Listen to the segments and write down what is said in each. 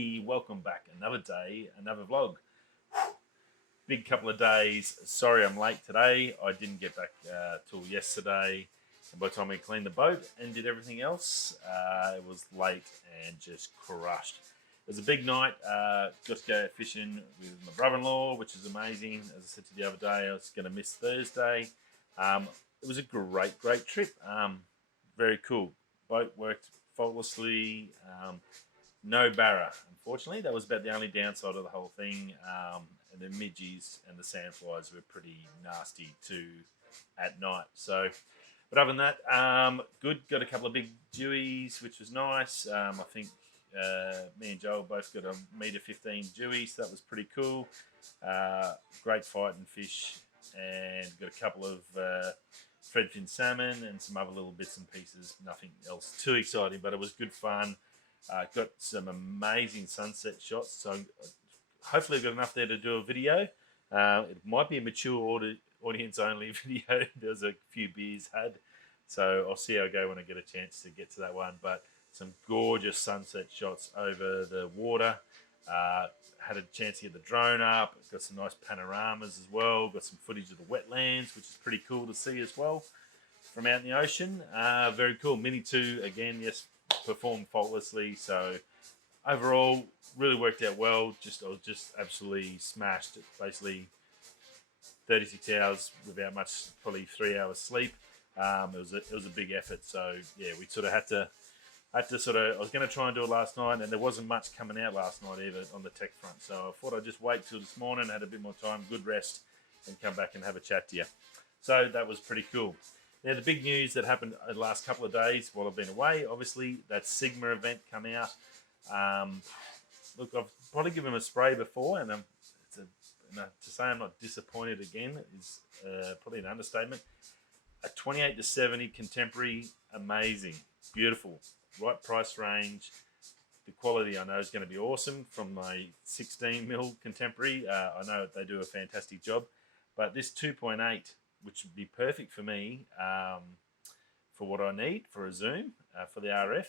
Hey, welcome back. Another day, another vlog. Big couple of days. Sorry I'm late today. I didn't get back till yesterday. And by the time we cleaned the boat and did everything else, it was late and just crushed. It was a big night. Got to go fishing with my brother-in-law, which is amazing. As I said to you the other day, I was going to miss Thursday. It was a great trip. Very cool. Boat worked faultlessly. No barra, unfortunately. That was about the only downside of the whole thing. And the midgies and the sandflies were pretty nasty too at night. So, but other than that, good. Got a couple of big dewies, which was nice. I think me and Joel both got a metre 15 dewey, so that was pretty cool. Great fighting fish, and got a couple of threadfin salmon and some other little bits and pieces. Nothing else too exciting, but it was good fun. Got some amazing sunset shots, so hopefully I've got enough there to do a video. It might be a mature audience only video. There's a few beers had, so I'll see how I go when I get a chance to get to that one. But some gorgeous sunset shots over the water. Had a chance to get the drone up. Got some nice panoramas as well. Got some footage of the wetlands, which is pretty cool to see as well from out in the ocean. Very cool. Mini 2 again, yes, performed faultlessly. So overall, really worked out well. I was just absolutely smashed. Basically, 36 hours without much, probably 3 hours sleep. It was a big effort. So yeah, we sort of had to I was going to try and do it last night, and there wasn't much coming out last night either on the tech front. So I thought I'd just wait till this morning, had a bit more time, good rest, and come back and have a chat to you. So that was pretty cool. Now, the big news that happened the last couple of days while I've been away, obviously, that Sigma event come out. Look, I've probably given them a spray before, and to say I'm not disappointed again is probably an understatement. A 28-70 contemporary, amazing, beautiful. Right price range. The quality I know is going to be awesome from my 16mm contemporary. I know they do a fantastic job, but this 2.8, which would be perfect for me for what I need for a zoom for the RF,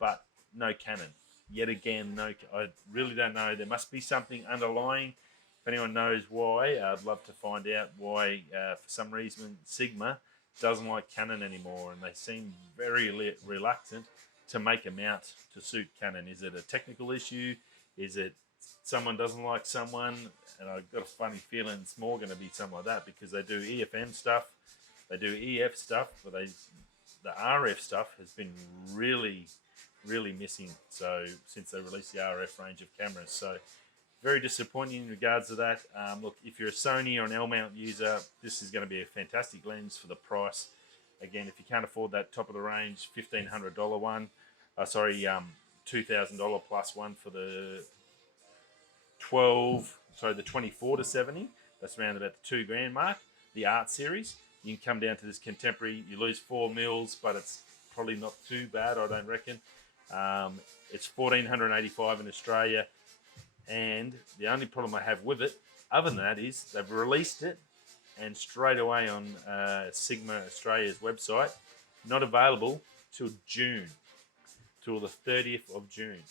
but no Canon. Yet again, no. I really don't know. There must be something underlying. If anyone knows why, I'd love to find out why. For some reason, Sigma doesn't like Canon anymore, and they seem very reluctant to make a mount to suit Canon. Is it a technical issue? Is it someone doesn't like someone? And I've got a funny feeling it's more going to be something like that, because they do EFM stuff, they do EF stuff, but the RF stuff has been really missing. So since they released the RF range of cameras, so very disappointing in regards to that. Look, if you're a Sony or an L-mount user, this is going to be a fantastic lens for the price. Again, if you can't afford that top of the range $1,500 one, $2,000 plus one for the 24-70, that's around about the $2,000 mark. The Art series, you can come down to this contemporary. You lose 4 mils, but it's probably not too bad, I don't reckon. It's $1,485 in Australia, and the only problem I have with it, other than that, is they've released it, and straight away on Sigma Australia's website, not available till June, till the 30th of June.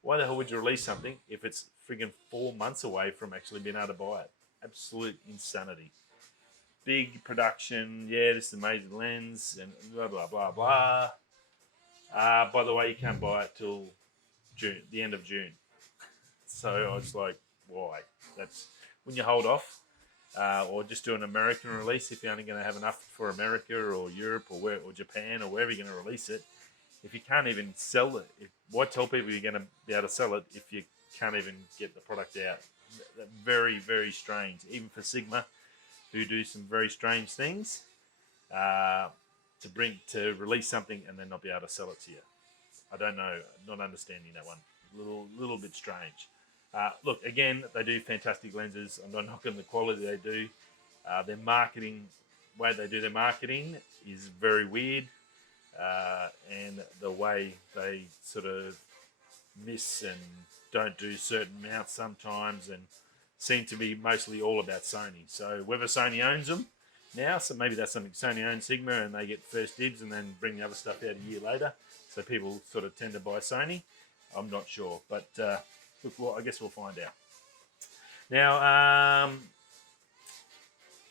Why the hell would you release something if it's friggin' 4 months away from actually being able to buy it? Absolute insanity. Big production, yeah, this is an amazing lens, and blah, blah, blah, blah. By the way, you can't buy it till June, the end of June. So I was like, why? That's when you hold off. Or just do an American release if you're only going to have enough for America or Europe or Japan or wherever you're going to release it. If you can't even sell it, why tell people you're going to be able to sell it if you can't even get the product out? Very strange. Even for Sigma, who do some very strange things, to release something and then not be able to sell it to you. I don't know. Not understanding that one. Little bit strange. Look, again, they do fantastic lenses. I'm not knocking the quality they do. Their marketing, way they do their marketing is very weird. And the way they sort of miss and don't do certain mounts sometimes, and seem to be mostly all about Sony. So whether Sony owns them now, so maybe that's something Sony owns Sigma and they get first dibs and then bring the other stuff out a year later. So people sort of tend to buy Sony. I'm not sure, but look, well, I guess we'll find out. Now,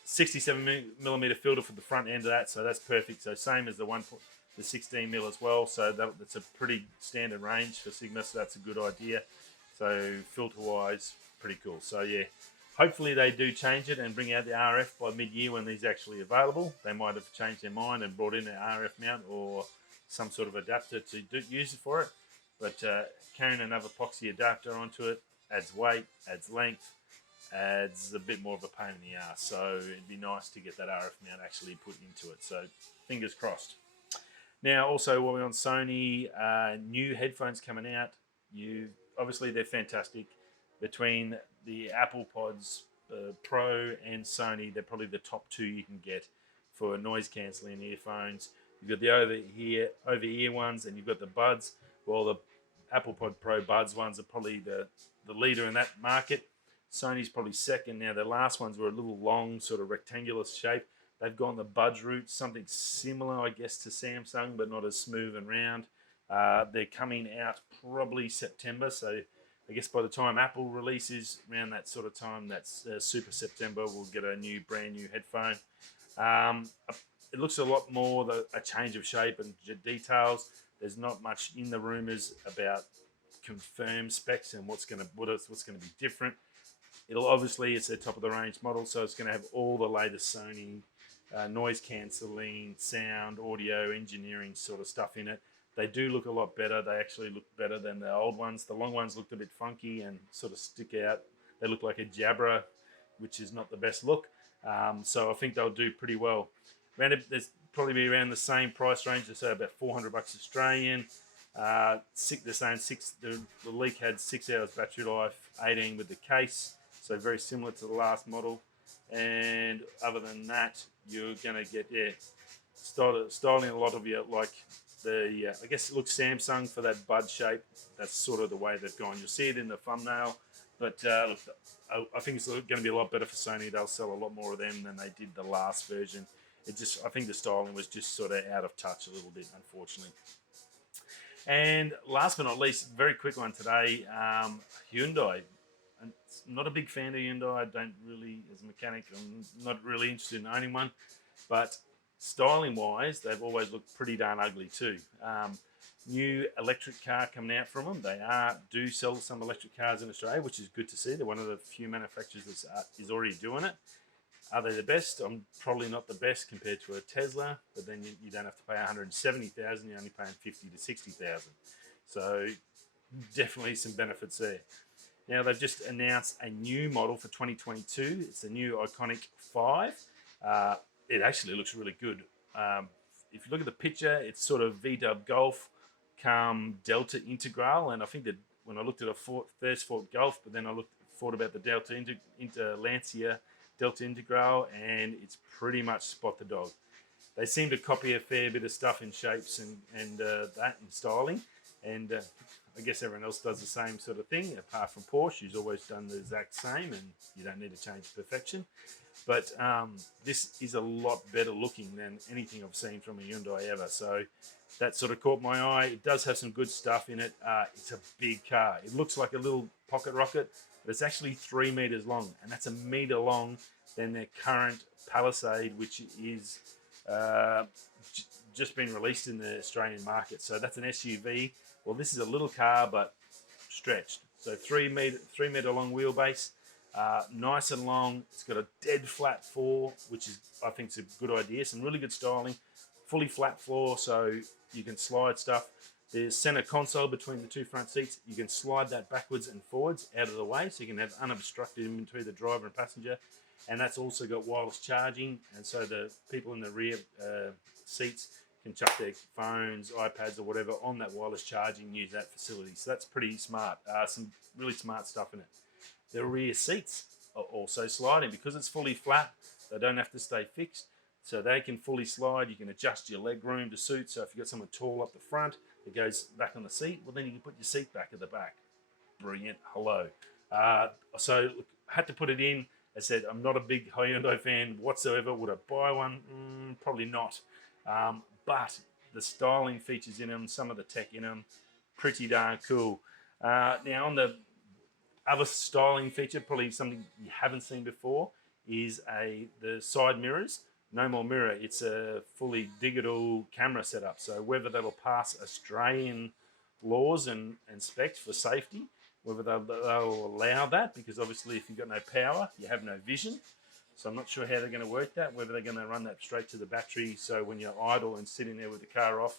67mm filter for the front end of that, so that's perfect. So same as the 16mm as well. So that's a pretty standard range for Sigma, so that's a good idea. So filter-wise, pretty cool. So yeah, hopefully they do change it and bring out the RF by mid-year when these are actually available. They might have changed their mind and brought in an RF mount or some sort of adapter to use it for it. But carrying another epoxy adapter onto it adds weight, adds length, adds a bit more of a pain in the ass. So it'd be nice to get that RF mount actually put into it. So fingers crossed. Now, also while we're on Sony, new headphones coming out. Obviously they're fantastic. Between the Apple Pods Pro and Sony, they're probably the top two you can get for noise cancelling earphones. You've got the over-ear ones, and you've got the Buds. Well, the Apple Pod Pro Buds ones are probably the leader in that market. Sony's probably second. Now, the last ones were a little long, sort of rectangular shape. They've gone the Buds route, something similar, I guess, to Samsung, but not as smooth and round. They're coming out probably September, so I guess by the time Apple releases around that sort of time, that's Super September, we'll get a brand new headphone. It looks a lot more a change of shape and details. There's not much in the rumors about confirmed specs and what's going to be different. It's a top of the range model, so it's going to have all the latest Sony noise cancelling, sound, audio, engineering sort of stuff in it. They do look a lot better. They actually look better than the old ones. The long ones looked a bit funky and sort of stick out. They look like a Jabra, which is not the best look. So I think they'll do pretty well. There's probably be around the same price range, so about $400 Australian. The Leak had 6 hours battery life, 18 with the case, so very similar to the last model. And other than that, you're going to get styling a lot of you like I guess it looks Samsung for that bud shape. That's sort of the way they've gone. You'll see it in the thumbnail, but look, I think it's going to be a lot better for Sony. They'll sell a lot more of them than they did the last version. I think the styling was just sort of out of touch a little bit, unfortunately. And last but not least, very quick one today, Hyundai. I'm not a big fan of Hyundai. I don't really, as a mechanic, I'm not really interested in owning one. But styling-wise, they've always looked pretty darn ugly too. New electric car coming out from them. They do sell some electric cars in Australia, which is good to see. They're one of the few manufacturers that is already doing it. Are they the best? I'm probably not the best compared to a Tesla, but then you don't have to pay $170,000. You're only paying $50,000 to $60,000. So definitely some benefits there. Now they've just announced a new model for 2022. It's the new Iconic 5. It actually looks really good. If you look at the picture, it's sort of VW Golf come Delta Integral, and I think that when I looked at a first Ford Golf, but then I thought about the Delta Lancia Delta Integral, and it's pretty much spot the dog. They seem to copy a fair bit of stuff in shapes and that and styling, and I guess everyone else does the same sort of thing, apart from Porsche, who's always done the exact same, and you don't need to change perfection. But this is a lot better looking than anything I've seen from a Hyundai ever. So that sort of caught my eye. It does have some good stuff in it. It's a big car. It looks like a little pocket rocket, but it's actually 3 meters long, and that's a meter long than their current Palisade, which is just been released in the Australian market. So that's an SUV. Well, this is a little car, but stretched. So 3 meter long wheelbase. Nice and long. It's got a dead flat floor, which is, I think, is a good idea. Some really good styling. Fully flat floor, so you can slide stuff. There's center console between the two front seats. You can slide that backwards and forwards out of the way, so you can have unobstructed in between the driver and passenger. And that's also got wireless charging, and so the people in the rear seats can chuck their phones, iPads, or whatever on that wireless charging and use that facility. So that's pretty smart. Some really smart stuff in it. The rear seats are also sliding because it's fully flat. They don't have to stay fixed, so they can fully slide. You can adjust your leg room to suit. So if you've got someone tall up the front, it goes back on the seat. Well, then you can put your seat back at the back. Brilliant. Hello. So look, I had to put it in. I said I'm not a big Hyundai fan whatsoever. Would I buy one? Probably not. But the styling features in them, some of the tech in them, pretty darn cool. Now on the other styling feature, probably something you haven't seen before, is the side mirrors. No more mirror. It's a fully digital camera setup. So whether that'll pass Australian laws and specs for safety, whether they'll allow that, because obviously if you've got no power, you have no vision. So I'm not sure how they're going to work that, whether they're going to run that straight to the battery. So when you're idle and sitting there with the car off,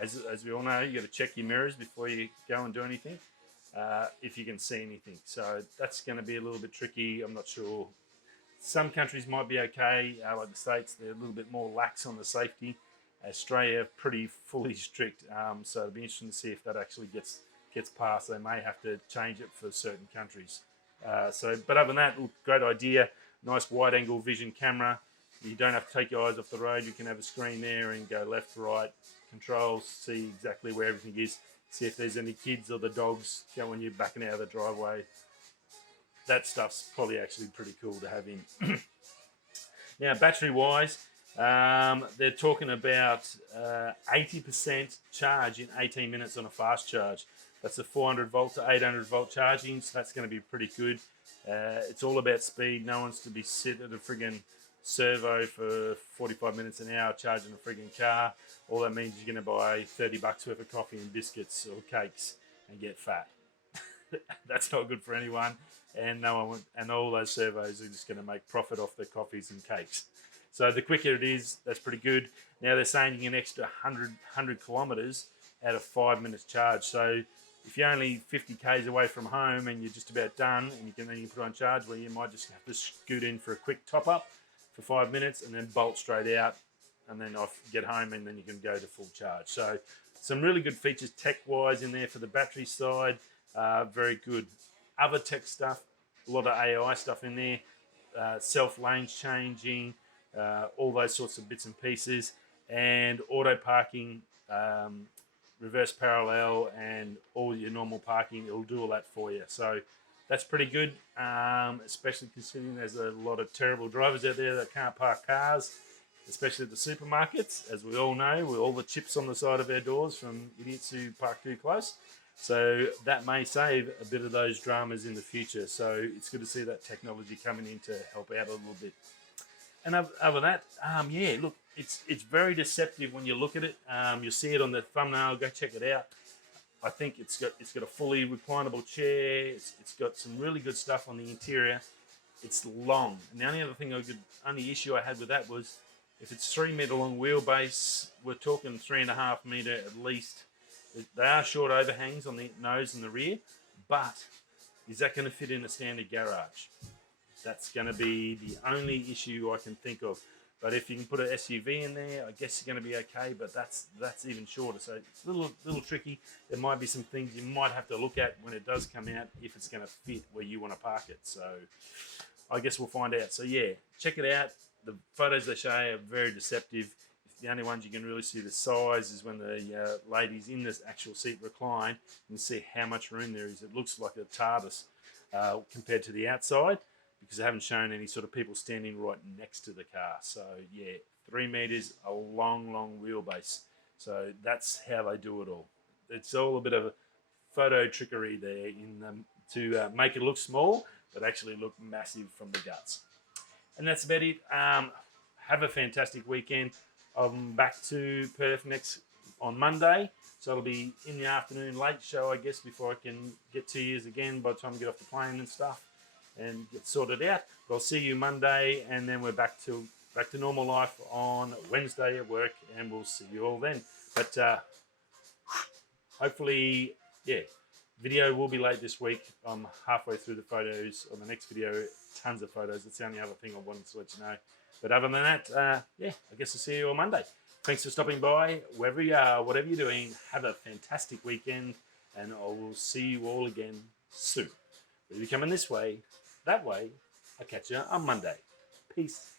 as we all know, you got to check your mirrors before you go and do anything, if you can see anything. So that's going to be a little bit tricky. I'm not sure. Some countries might be okay, like the States, they're a little bit more lax on the safety. Australia, pretty fully strict. So it'll be interesting to see if that actually gets passed. They may have to change it for certain countries. But other than that, great idea. Nice wide-angle vision camera. You don't have to take your eyes off the road. You can have a screen there and go left, right, controls, see exactly where everything is. See if there's any kids or the dogs when you're backing out of the driveway. That stuff's probably actually pretty cool to have in. Now, battery-wise, they're talking about 80% charge in 18 minutes on a fast charge. That's a 400 volt to 800 volt charging, so that's going to be pretty good. It's all about speed. No one's to be sit at a friggin' servo for 45 minutes an hour charging a friggin' car. All that means you're going to buy $30 worth of coffee and biscuits or cakes and get fat. That's not good for anyone, and no one. And all those servos are just going to make profit off the coffees and cakes. So the quicker it is, that's pretty good. Now they're saying you can extra 100 kilometers out of 5 minutes charge. So if you're only 50 k's away from home and you're just about done, and you put on charge, well, you might just have to scoot in for a quick top up for 5 minutes and then bolt straight out, and then off, get home, and then you can go to full charge. So some really good features tech-wise in there for the battery side. Very good. Other tech stuff, a lot of AI stuff in there, self-lanes changing, all those sorts of bits and pieces, and auto parking, reverse parallel, and all your normal parking. It'll do all that for you. So that's pretty good, especially considering there's a lot of terrible drivers out there that can't park cars, especially at the supermarkets, as we all know, with all the chips on the side of our doors from idiots who park too close. So that may save a bit of those dramas in the future. So it's good to see that technology coming in to help out a little bit. And other than that, yeah, look, it's very deceptive when you look at it. You'll see it on the thumbnail. Go check it out. I think it's got a fully reclinable chair. It's got some really good stuff on the interior. It's long. And the only issue I had with that was if it's 3 meter long wheelbase, we're talking 3.5 meter at least. They are short overhangs on the nose and the rear, but is that going to fit in a standard garage? That's going to be the only issue I can think of. But if you can put an SUV in there, I guess you're going to be okay, but that's even shorter. So it's a little tricky. There might be some things you might have to look at when it does come out, if it's going to fit where you want to park it. So I guess we'll find out. So yeah, check it out. The photos they show are very deceptive. The only ones you can really see the size is when the ladies in this actual seat recline and see how much room there is. It looks like a TARDIS compared to the outside, because they haven't shown any sort of people standing right next to the car. So yeah, 3 meters, a long wheelbase. So that's how they do it all. It's all a bit of a photo trickery there to make it look small, but actually look massive from the guts. And that's about it. Have a fantastic weekend. I'm back to Perth on Monday, so it'll be in the afternoon, late show, I guess, before I can get to you again by the time I get off the plane and stuff and get sorted out. But I'll see you Monday, and then we're back to normal life on Wednesday at work, and we'll see you all then. But hopefully, yeah, video will be late this week. I'm halfway through the photos on the next video. Tons of photos. That's the only other thing I wanted to let you know. But other than that, yeah, I guess I'll see you on Monday. Thanks for stopping by. Wherever you are, whatever you're doing, have a fantastic weekend, and I will see you all again soon. If you're coming this way, that way, I'll catch you on Monday. Peace.